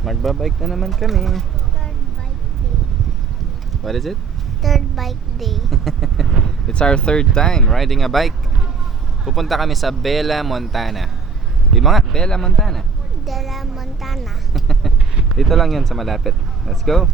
Magbabike na naman kami. Third bike day. What is it? Third bike day. It's our third time riding a bike. Pupunta kami sa Bella Montana. Di ba nga? Bella Montana. Dela Montana. Dito lang yun sa malapit. Let's go.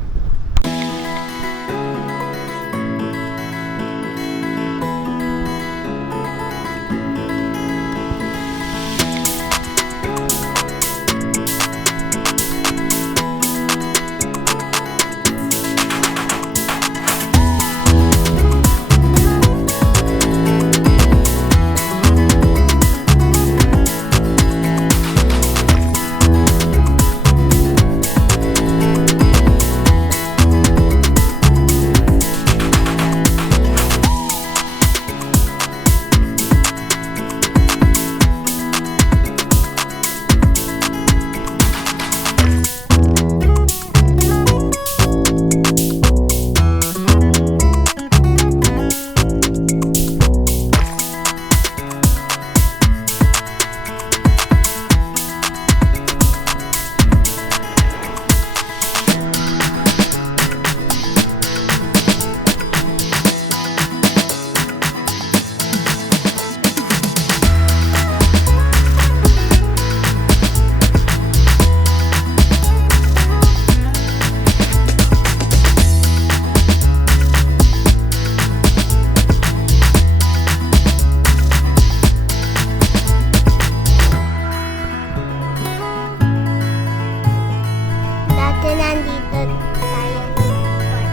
Dati nandito tayo nag-park.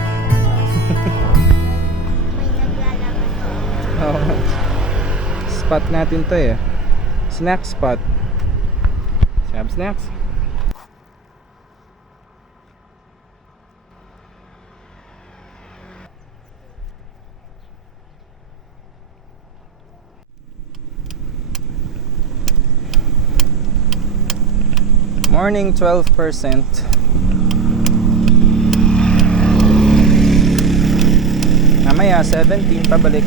Tapos may naglalakad. Oh. Spot natin to eh. Snack spot. Sab snacks. Morning 12%. Mamaya 17 pabalik.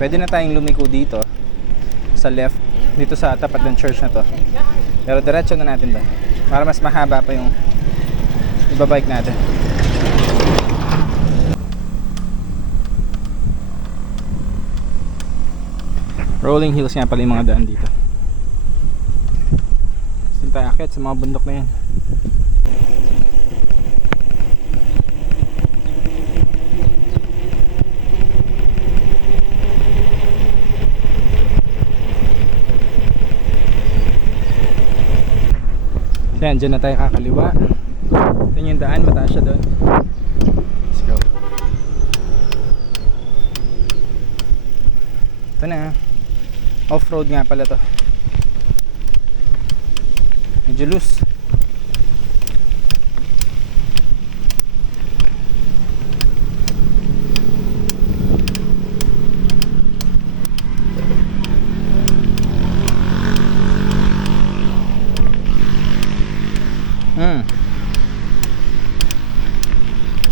Pwede na tayong lumiko dito sa left, dito sa tapat ng church na to. Pero diretso na natin ba? Para mas mahaba pa yung ibabike natin. Rolling hills nga pala yung mga daan dito. Saan tayo akit sa mga bundok na yan. Yan, dyan na tayo kakaliwa. Yan yung daan, mataas siya doon. Let's go. Ito na. Off-road nga pala to. Medyo loose.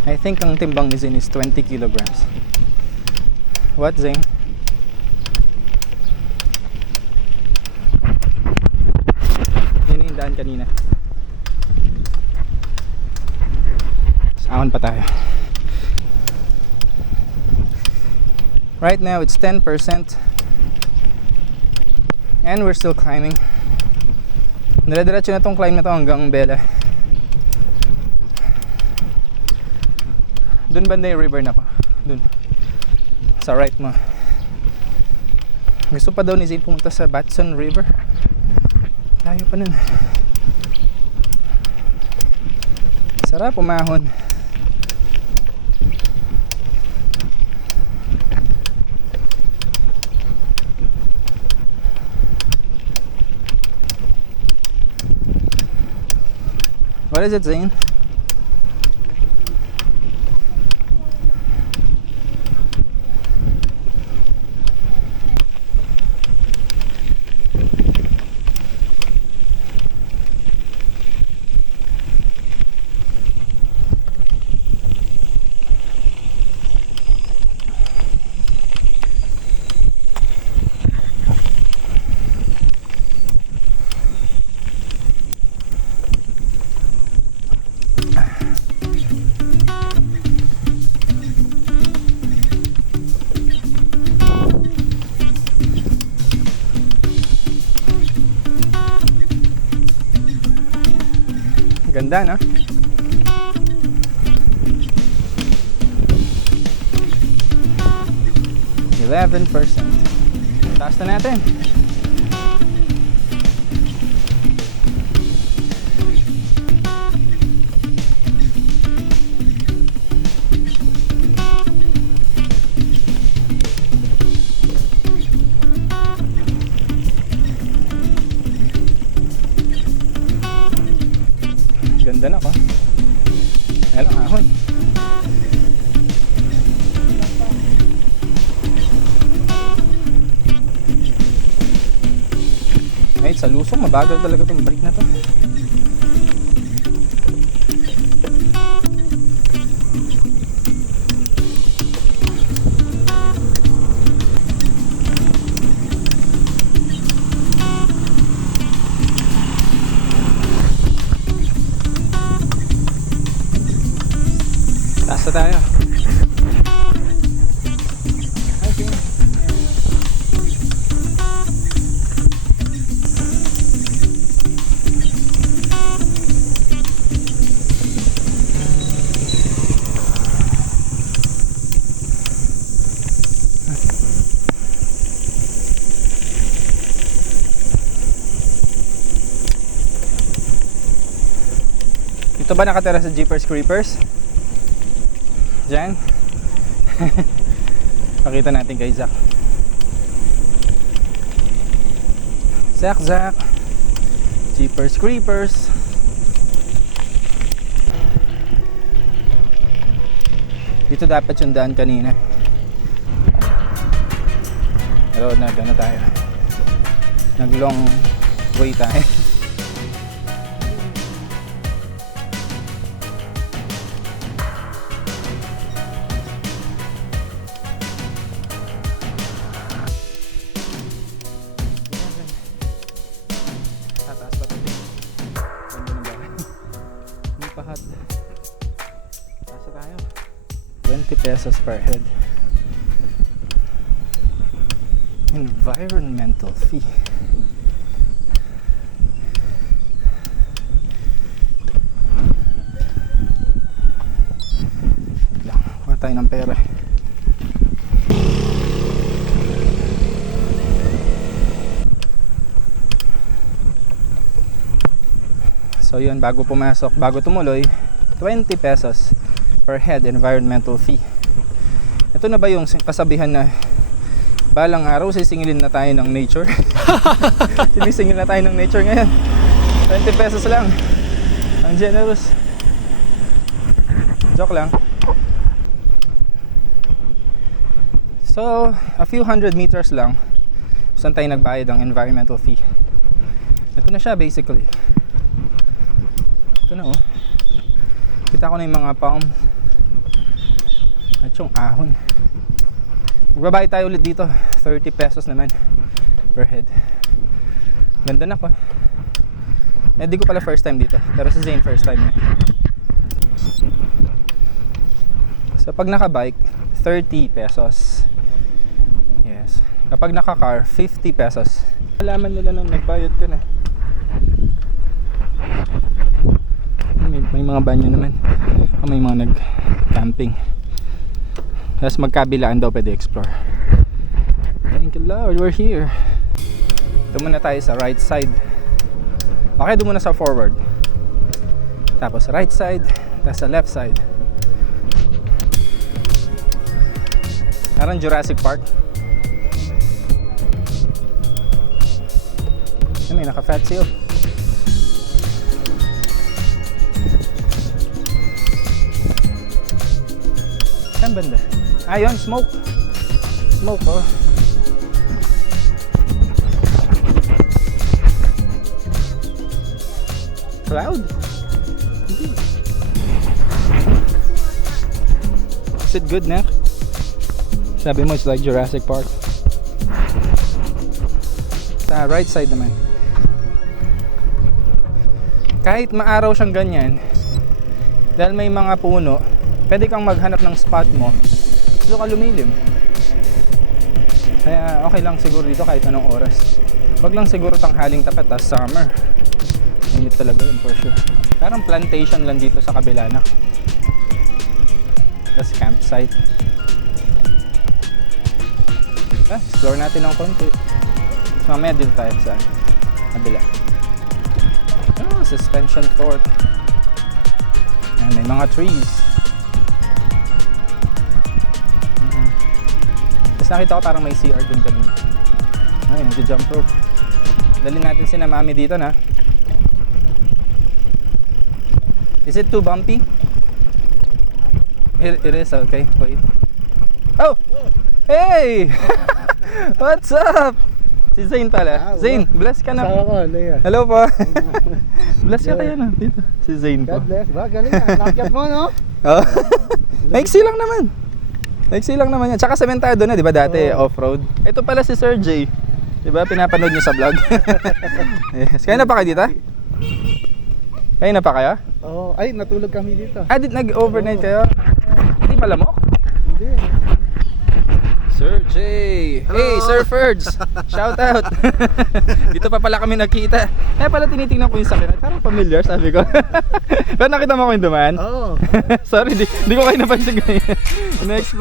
I think ang timbang ni Zane is 20 kilograms. What, Zane? Yun yung daan kanina. Saan pa tayo? Right now it's 10% and we're still climbing. Dire-diretso na tong climb na to hanggang Bella. Doon banda yung river na ko. Doon. Sa right mo. Gusto pa daw ni Zane pumunta sa Batson River. Layo pa nun. Sarap umahon. What is it, Zane? Ganda, no? $11%. Taas na natin. Ganda na ko. Ayan lang ahon. Ay, sa lusong mabagal talaga itong bike na to. Taas na tayo. Okay. Ito ba nakatira sa Jeepers Creepers? Diyan. Pakita natin kay Zach. Zach. Jeepers Creepers. Dito dapat yung daan kanina. Pero nag-ano tayo. Nag-long way tayo. Tataas pa ito. Ganda ng bahay. Hindi pa hot. Taas na tayo. $20 per head. Environmental fee. Lang, kuha tayo ng pera. So yun, bago pumasok, bago tumuloy, $20 per head environmental fee. Ito na ba yung kasabihan na balang araw sisingilin na tayo ng nature? Sinisingil na tayo ng nature ngayon. $20 lang. Ang generous. Joke lang. So, a few hundred meters lang saan tayo nagbayad ng environmental fee. Ito na siya basically. Ito na oh. Kita ko na yung mga palm at yung ahon. Magbabayad tayo ulit dito. $30 naman per head. Ganda na ko. Di ko pala first time dito. Pero si Zane first time niya. So pag naka-bike, $30. Yes. Kapag naka-car, $50. Alaman nila nung nagbayad ka na. May mga banyo naman. May mga nag-camping. Tapos magkabilaan daw pwede explore. Thank you Lord, we're here. Ito muna tayo sa right side. Okay, doon muna sa forward. Tapos right side. Tapos sa left side. Parang Jurassic Park. May naka-fat seal. Saan banda? Ayun, smoke. Smoke, oh. Cloud? Is it good na? Sabi mo, it's like Jurassic Park. Sa right side naman. Kahit maaraw siyang ganyan, dahil may mga puno, pwede kang maghanap ng spot mo dito ka lumilim. Kaya okay lang siguro dito kahit anong oras. Wag lang siguro tanghaling tapat, tas summer. Init talaga yun for sure. Parang plantation lang dito sa kabila na. Tapos campsite. Explore natin ng konti. Tapos mamaya dito tayo sa kabila. Oh, suspension fork. Ayan, may mga trees. Tapos nakita ko parang may CR dun kanina. Ay, nag-jump rope. Dali natin si na mami dito na. Is it too bumpy? It is, okay. Wait. Oh! Hey! What's up? Si Zane pala. Zane, bless ka na. Sawa ko, Lea. Hello po. Bless ka kayo na dito. Si Zane po. God bless. Ba, galing na. Nakyat mo, no? Oh. Maiksi lang naman. Maiksi lang naman yan. Tsaka sementado na, di ba dati, off-road. Ito pala si Sir J. Di ba, pinapanood nyo sa vlog. Yes. Kaya na pa kayo dito? Kaya na pa kayo? Oo. Ay, natulog kami dito. Nag-overnight kayo? Hindi malamok? Hindi. Sir J. Hey, Sir Ferds. Shout out. Dito pa pala kami nakita. Kaya pala tinitingnan ko yung sakyan. Parang familiar, sabi ko. Pero nakita mo ko yung dumaan? Oo. Sorry, di ko kayo napansin ganyan. Next.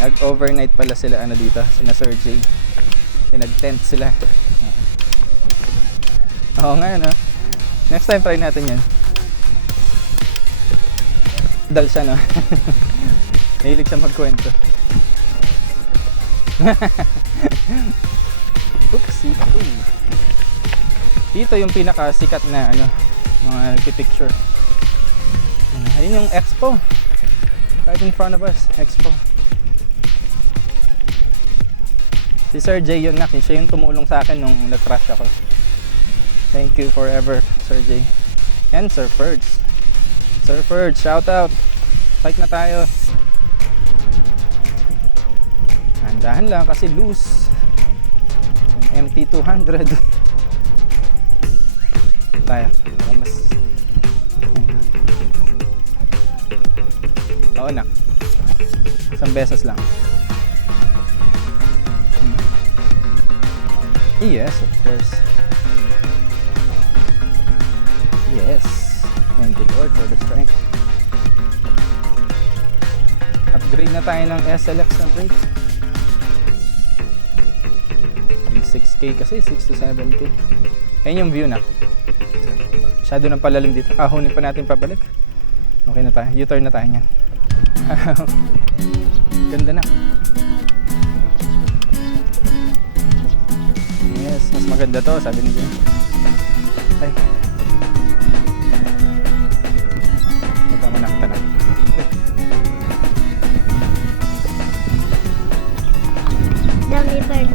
Nag-overnight pala sila dito, sina Sir J. Nag-tent sila. Oo nga, no? Next time try natin yan. Dal siya, no? Mahilig siya magkwento. Oopsie. Dito yung pinakasikat na mga nagpipicture. Ayun yung Expo. Right in front of us, Expo. Si Sir J yun, nak. Siya yung tumulong sa akin nung nag-crash ako. Thank you forever, Sir J. And Sir Ferds. Sir Ferds, shout out. Bike na tayo. Handahan lang kasi loose. Yung MT200. Tayo. Mas. Oo, nak. Isang beses lang. Yes, of course. Yes. Thank you, Lord, for the strength. Upgrade na tayo ng SLX na brake. 6K kasi, 6 to 7K. Ayan yung view, na. Masyado ng palalim dito. Ahunin pa natin pabalik. Okay na tayo. U-turn na tayo niyan. Ganda na. Yes, mas maganda to, sabi ni Jim. Ay. Ito mo nakita na. Dami bird.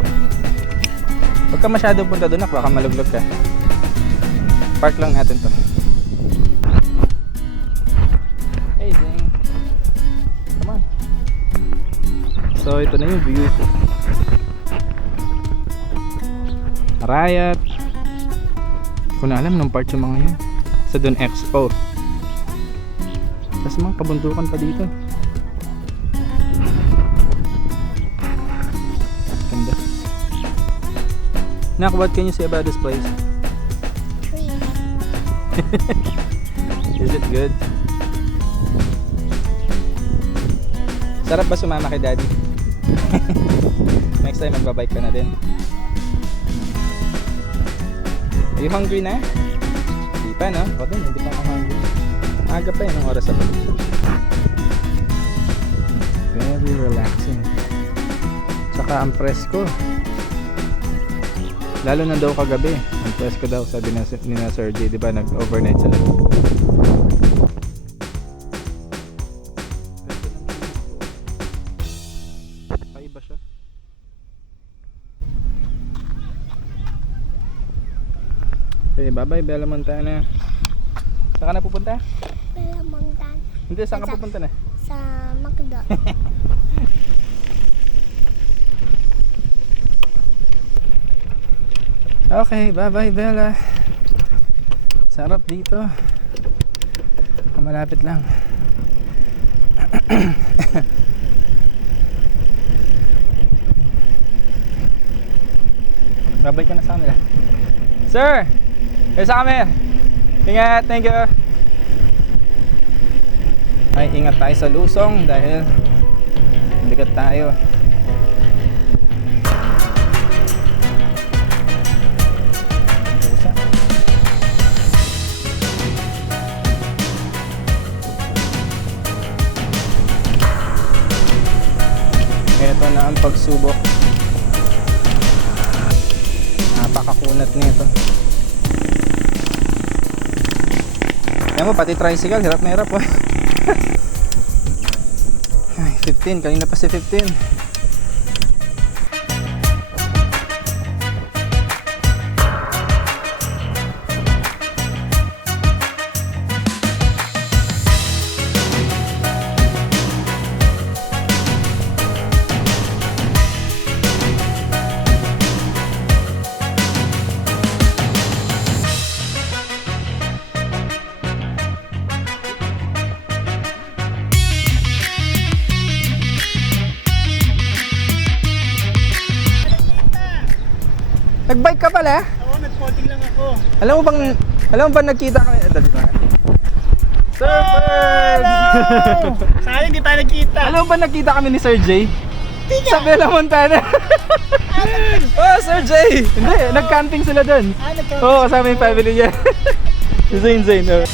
Huwag ka masyadong punta doon, baka maluglog ka. Park lang natin to. Hey, Zing. Come on. So, ito na yung view. Arayat. Hindi ko na alam nung part yung mga yun. Sa doon Expo. Tapos mga kabundukan pa dito. Ganda. Nak, what can you say about this place? Trees. Is it good? Sarap ba sumama kay Daddy? Next time magbabike ka na din. Are you hungry na? Hindi pa, no? O din, hindi pa ako hungry. Aga pa yun, ang oras sa balik. Very relaxing. Saka ang presko. Lalo na daw kagabi. Ang presko daw, sabi ni Sir J, di ba? Nag-overnight sila. Paiba siya. Okay, bye-bye Bella Montana. Saan ka na pupunta? Bella Montana. Hindi, saan ka pupunta na? Sa McDo. Okay, bye-bye Bella. Sarap dito. Malapit lang. Babay ka na sa kanila. Sir, kayo sa kami. Ingat, thank you. Ay, ingat tayo sa lusong dahil bigat tayo. Ito na ang pagsubok. Napakakunat nito. Yan mo, pati tricycle, hirap na hirap. Ay, 15, kanina pa si 15. Nagbike ka pala? Oo, nag-spotting lang ako. Alam mo bang nagkita kami? Dali ba? Surfers! Sayang hindi tayo nagkita. Alam mo ba nagkita kami ni Sir Jay? Sa Bella Montana. Oh, Sir Jay! Hindi, nag-camping sila dun. Ah, nagkita. Oo, kasama yung family niya. Si Zane. Oh.